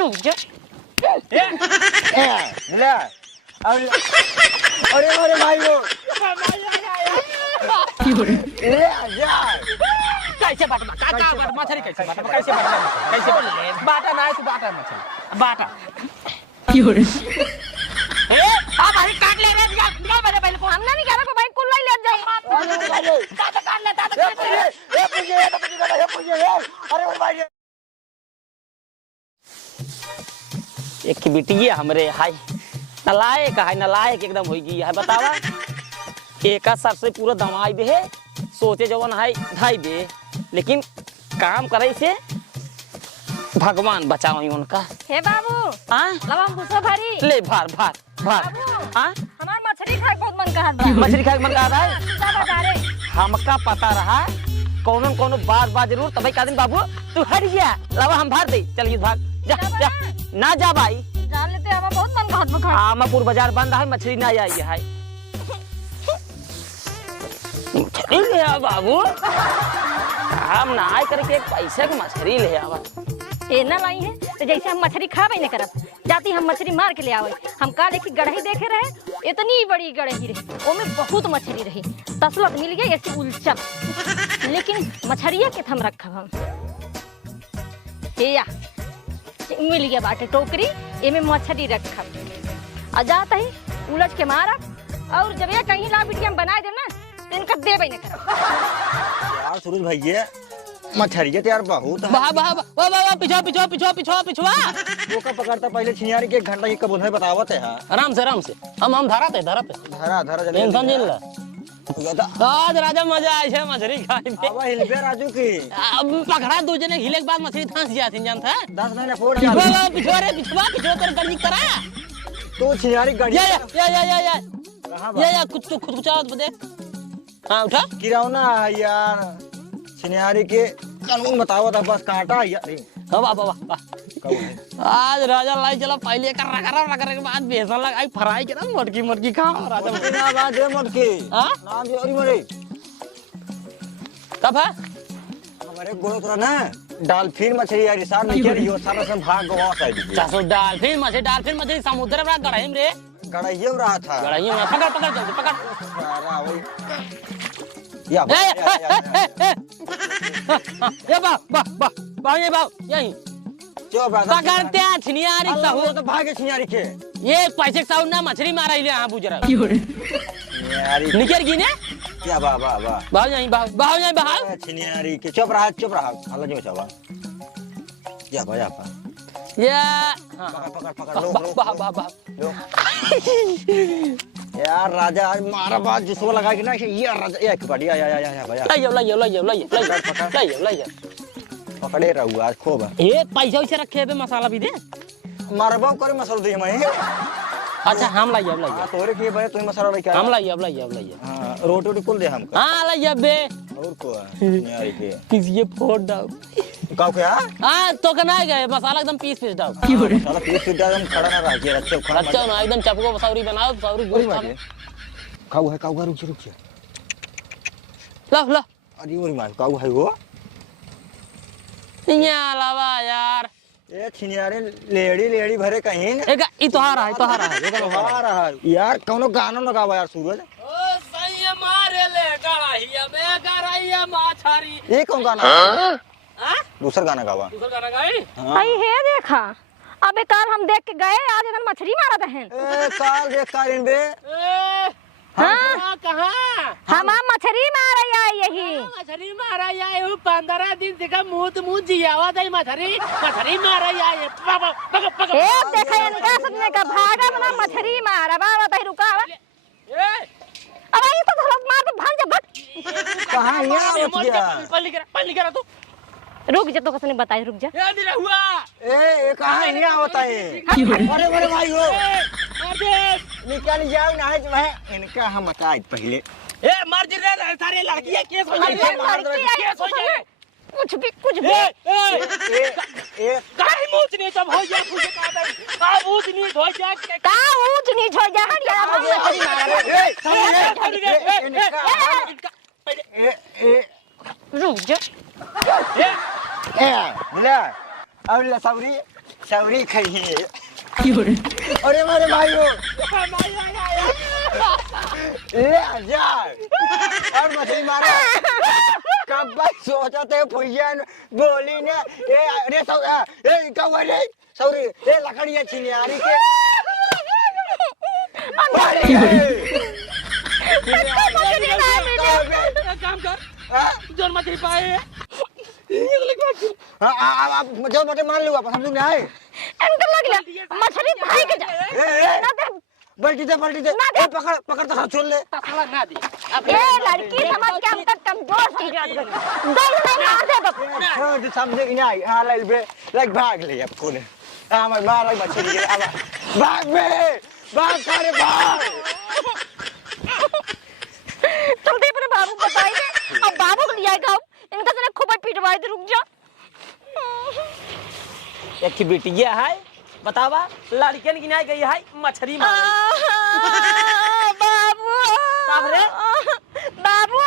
रुक जा। ले अरे अरे भाई वो कैसे बाटा मछली कैसे बाटा ना है तू बाटा मछली बाटा अब भाई काट ले रे निकाल मेरे पहले फोन हमने नहीं कह रहा भाई कुल ले जाए दादा काट ले दादा अरे भाई एक बिटिए हमरे हाय नलायक एकदम हो गई है बतावा एक सर से पूरा दमाई दे है सोचे जवन है ढाई दे लेकिन काम करे से भगवान बचाओ उनका। हे बाबू हां लवा घुसो भरी ले भार हां हमार मछली खाए बहुत मन कर रहा है। मछली खाए मन कर रहा है ज्यादा जा रे हमका पता रहा कोनो बात जरूर तभी का दिन बाबू तू हट गया लवा हम भार दे चलिए भाग जा ना जा भाई जान लेते हमारा बहुत मन बहुत बुखार आमापुर बाजार बंद है मछली ना आई है मछली ले आ बाबू हम ना आए करके एक पैसे की मछली ले आवा ए ना लाई है तो जैसे हम मछली खावे नहीं करब जाती हम मछली मार के ले आवे हम का देखी गड़ही देखे रहे इतनी बड़ी गड़ही रही ओमे बहुत मछली रही तसलत मिल गई ऐसी उलचल लेकिन मछलिया के थम रखब हम हे या मिल गया बाटे टोकरी एमे मछली रखब आ जाता ही उलझ के मारब और जब ये कहीं ला बिटिया हम बनाए देब ना तो इनका देबे नहीं करब यार सूरज भैया मछलियाँ यार बहुत वाह पिछवा वो का पकड़ता पहले छिनियारी के 1 घंटा की कब उन्हें बतावत है आराम से हम धरा धरा टेंशन नहीं ला आज राजा मजा आए छे मछली खाए में अब हिलबे राजू की अब पकड़ा दो जने हिले के बाद मछली फंस जाती जानता है 10 महीने फोड़ जा पिछवा कर गर्मी करा तो छिनियारी गाड़ी या कुछ तो खुद कुचाओ तो देख हां उठा किरौना यार छिनियारी के कानून बतावत है बस कांटा यार वाह आज राजा लाई चला पहले कर के बाद बेसन लगाई फ्राई के ना मोटकी खा राजा बिना बात दे मोटकी हां नाम जो अरे मरे कब है हमारे गोतरा ना डॉल्फिन मछली यार सार नीचे रियो सारा से भाग गवा साइड चासो डॉल्फिन मछली समुद्र में गड़ाई में रे गड़ाइए रहा था गड़ाई में पकड़ जल्दी सारा वही या ये बा यही पकड़ते हैं छिनियारी साहू तो भागे छिनियारी के ये पैसे साहू ना मछली मारा इले हां बुजरा छिनियारी निकल गई ने क्या वाह भाव यहीं छिनियारी के चुप रहा हाल जो चवा या पकड़ यार राजा आज मारा बात जिसको लगा कि ना ये राजा एक बढ़िया या भैया लाइयो पकड़े रहू आज खूब ये पैसा वैसे रखे पे मसाला भी दे मारबो करे मसाला दे मैं अच्छा हम लाइयो तोरे के भाई तू मसाला लेके हम लाइयो हां रोटी कुल दे हमको हां लाइयो बे और को यारी के किसी फोड़ डाल काऊ क्या हां तो कना गए मसाला एकदम पीस डाल मसाला पीस डाल हम खड़ा ना रह के अच्छा ना एकदम चपको सौरी बनाओ सौरी गोल काऊ रुक ला अरे ओरी मार काऊ है वो यहाँ लावा यार ये छिनियारे लेडी भरे कहीं एक ई तोहारा है यार कौनो गाना लगावा यार सूरज ओ सही मारे ले गड़ाहिया में गड़ाहिया माछारी ये कौन गाना हां दूसरा गाना गावा गाई आई है देखा अबे कल हम देख के गए आज एकदम मछली मारा था ए काल देख कालिन बे हां कहां हम मछली मारा यही मछली मारा या 15 दिन से का मुंह जियावा दई मछली मारा या पकड़ ए देखा इनका सबने का भागा बना मछली मारा बाबा तई रुका ए अब ये तो धड़क मार के भाग जा भट कहां यहां उठ गया पल्ली करा तू रुक जा तो कसने बताई रुक जा ये दिला हुआ ए कहां यहां होता है अरे भाई हो निकल जाओ ना है इनका हम का पहले ए मर जी रे सारे लड़कियां केस हो जाए कुछ भी ए काहे मूछ नहीं तब हो गया पूछे का ऊंच नीच हो जा का ऊंच नीच हो जा रुक जा ले और सौरी सौरी खाइए अरे मेरे भाइयों ले हजार और मछली मारा कब बात सोचा थे भैया बोली ने ए अरे कौवा रे सौरी ए लकड़ियाँ छिनियारी के काम कर जोन मछली पाए जो मटे मान लो वापस हम लोग आए इनका लगला मछली भाई के जाए ना दे बल्टी दे पकड़ पकड़ तो छोड़ ले तसला ना दे ए लड़की समझ के हम तक कमजोर समझा दे दो नहीं मार दे बाप हां जो समझे कि नहीं हां ले बे लाइक भाग ले अब कौन हां मैं मार लाइक मछली के अब भाग बे भाग सारे भाग जल्दी अपने बाबू को बताई दे अब बाबू को ले आएगा इनका जरा खूब पिटवाई दे रुक जा एक की बिटिया है बतावा लड़कियन की नहीं गई है मछली मारे बाबू काबरे बाबू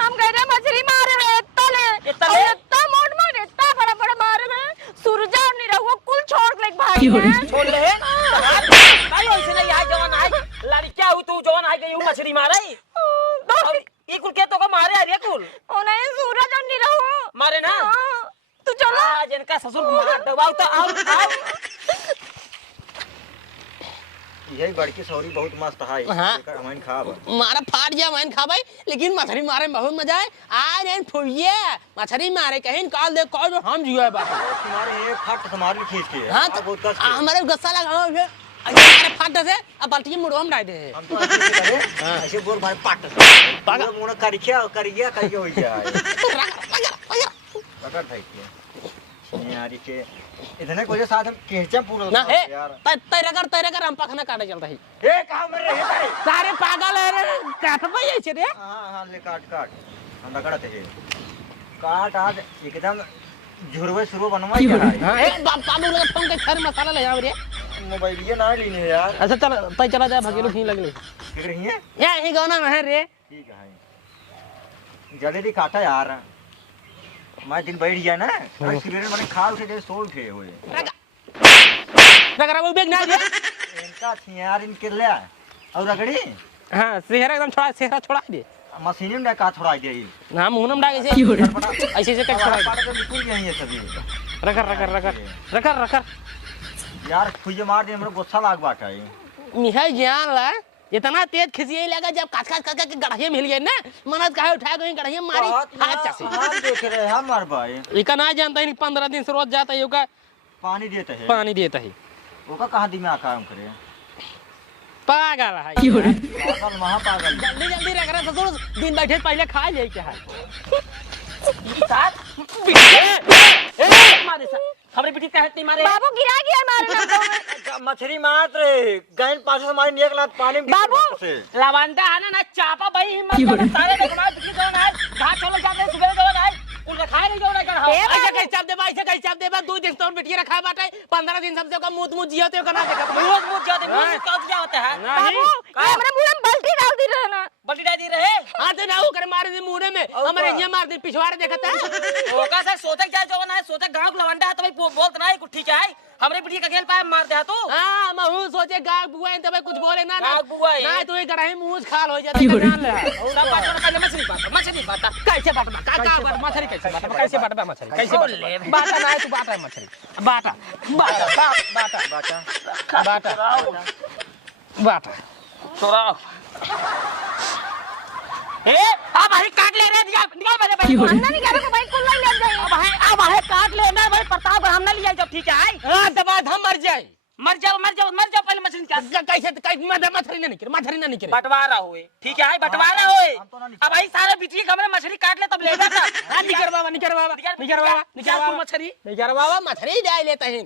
हम गए रे मछली मारे रे तले इतना मोट इतना बड़ा बड़ा मारे रे सूरजा और नहीं रहुआ कुल छोड़ ले भाई छोड़ ले भाई ऐसे नहीं आई जवान आई लड़किया हुई तू जवान आई गई मछली मारे ये कुल के तो का मारे रे कुल ओ नहीं सूरज और नहीं रहुआ मारे ना तू चलो आज इनका ससुर मार दबाओ तो आओ यही बड़की सौरी बहुत मस्त है एकर हमन खाब मारा फाट जा मन खाबै लेकिन मछली मारे में बहुत मजा है आ नहीं फुइए मछली मारे कहीं काल दे कौन हम जुए बात तुम्हारे एक फट तुम्हारे खींच के हां बहुत कष्ट हमारे गुस्सा लगा फिर अरे फाट से अब बाल्टी में मुड़वा में डाल दे हम तो ऐसे करे ऐसे बोल भाई पट पागल मुंह कर गया हो गया पकड़ भाई के यारी के इतने कोई साथ हम केचम पूरा ना ए यार तेरा कर हम पखना काटे चलता है ए कहां मर रहे है सारे पागल है रे काट पाई छे रे हां ले काट हम रगड़ते हैं काट आज एकदम झुरवे शुरू बनवा ही रहा है हां ए बाबू लोग फोन के खर मसाला ले आओ रे मोबाइल ये ना लेने है यार अच्छा चल तय चला जा भगेलू ठीक लगले देख रही है ये गाना है रे ठीक है जल्दी काटा यार मैं दिन बैठ गया ना अरे सिगरेट मैंने खा उठे जैसे सो उठे हुए रगड़ा वो बेग ना दे इनका यार इनके ले और रगड़ी हां सेहरा एकदम छोड़ा दे मशीन में का थोड़ा दे ना मुंह में डाल ऐसे ऐसे कट छोड़ा पाड़ के निकल गए ये सभी रखर यार खुजे मार दे हमरा गुस्सा लाग बाटा है मिहाई जान ला इतना तेज खिसिए लगा जब काट के गड़हिए मिल गए ना मनत काहे उठा गई गड़हिए मारी हाथ से हम देख रहे हैं हमार भाई इका ना जानता है 15 दिन से रोज जाता है ओका पानी देता है ओका कहां दिमाग काम करे पागल है पागल महापागल जल्दी रख रहा ससुर दिन बैठे पहले खा ले क्या है साथ मारे सा हमरे बेटी का नहीं मारे बाबू गिरा गया मारे ना मछली मार रे गैन पास से मारी एक लात पानी में बाबू लवंडा है ना चापा भाई हिम्मत सारे लोग मार बिकी जोन है घाट चलो जाते सुबह जोन है उनका खाए नहीं जोन है ऐसे कैसे चाप दे बा 2 दिन तो बेटी रखा बाटे 15 दिन सबसे का मुंह जियते का ना देखा रोज मुंह जाते मुंह का क्या होता है बाबू हमरे मुंह में बाल्टी डाल दी रहे ना बल्टी डाल दी रहे हां तो ना वो करे मार दी मुंह में हमारे ये मार दी पिछवाड़े देखता है ओका सर सोते क्या जोन है सोते गांव के लवंडा है तो भाई बोलत ना है कुछ ठीक है हमरे बेटी का खेल पाए मार दे तो हां महू सोचे गाय बुआ है तो भाई कुछ बोले ना गाय बुआ है ना तो ये गड़ाई मुंह खाल हो जाता है जान ले सब बात पहले मछली बात कैसे बात मछली कैसे बात मछली कैसे बात ना है तू बात है मछली बात तोरा ए अब भाई काट ले रे निकाल मेरे भाई अन्ना नहीं करे भाई कुल ले जाए अब भाई काट लेना भाई प्रताप हम ना लिया जब ठीक है हां दबा हम मर जाए मर जाओ पहले मछली निकाल कैसे मछली ना निकले बंटवारा होए ठीक है बंटवारा होए अब भाई सारे बिटिया हमरे मछली काट ले तब ले जाता निकर बाबा मछली जाए लेता है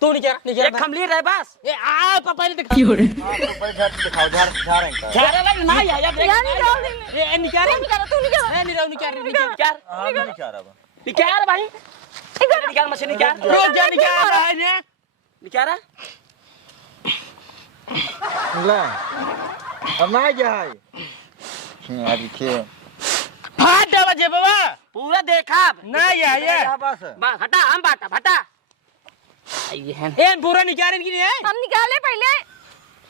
तू निकर एक खमली रहे बस ए आ पापा ने दिखा आपको भाई दिखाओ झाड़ इनका झारे लग ना यार देख ए निकर तू निकाल ए निकर निकाल भाई निकाल मछली निकाल रोज जा निकर है ने निकाल ले अब ना जाए यार के फाट बजे बाबा पूरा देखा ना ये बस हटा हम बाटा ये है ए पूरा निकाल इनकी नहीं है हम निकाले पहले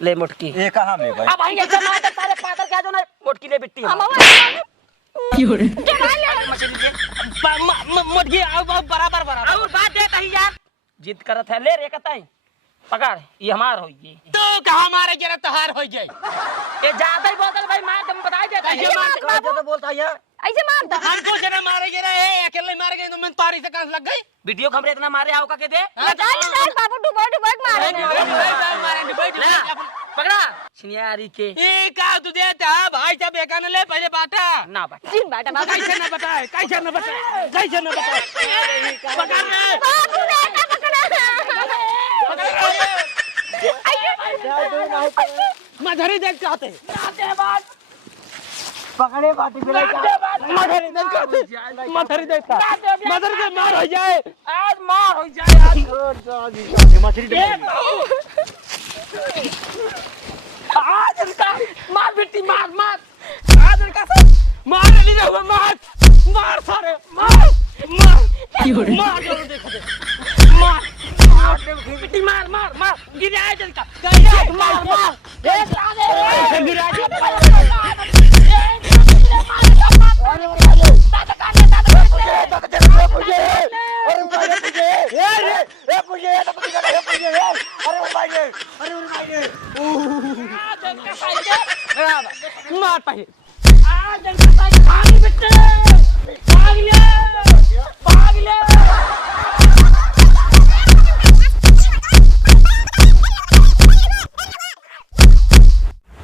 ले मुटकी ये कहाँ में भाई? अब आई ऐसे मार दे सारे पागल क्या जो ना मुटकी ले बिट्टी हम मछली दे मुर्गी आओ बराबर बराबर और बात दे कही यार जिद करत है ले रे कतई पकड़ ये हमार हो ये तो कहाँ मारे जरा तहार हो जाए ये ज्यादा ही बोतल भाई मैं तुम बता दे कैसे मार तो बोलता है ऐसे मारता हमको जरा मारे जरा है अकेले मारे गए तो मैं तारी से कहां लग गई वीडियो खबरे इतना मारे आओ का के दे बता दे बाबू डुबो डुबो मारे ले पकड़ा छिनियारी के ए का तू देता भाई साहब एकान ले पहले बाटा ना बाटा जिन बाटा बाबू कैसे ना बताए कैसे ना बताए कैसे ना बताए पकड़ ले बाबू बेटा पकड़ा मधरी देख चाहते पकड़े बाटी पे मधरी देख चाहते मधरी देखता मधरी से मार हो जाए आज मार हो जाए मछली आज इनका मार बिट्टी मार मार आज इनका मार ले जा मार मार सारे मार मार मार जरूर देखो मार बिट्टी मार मार मार गिर जाए इनका मार मार देख ला गिर मार पहले आज इनका भाग बिट्टी भाग ले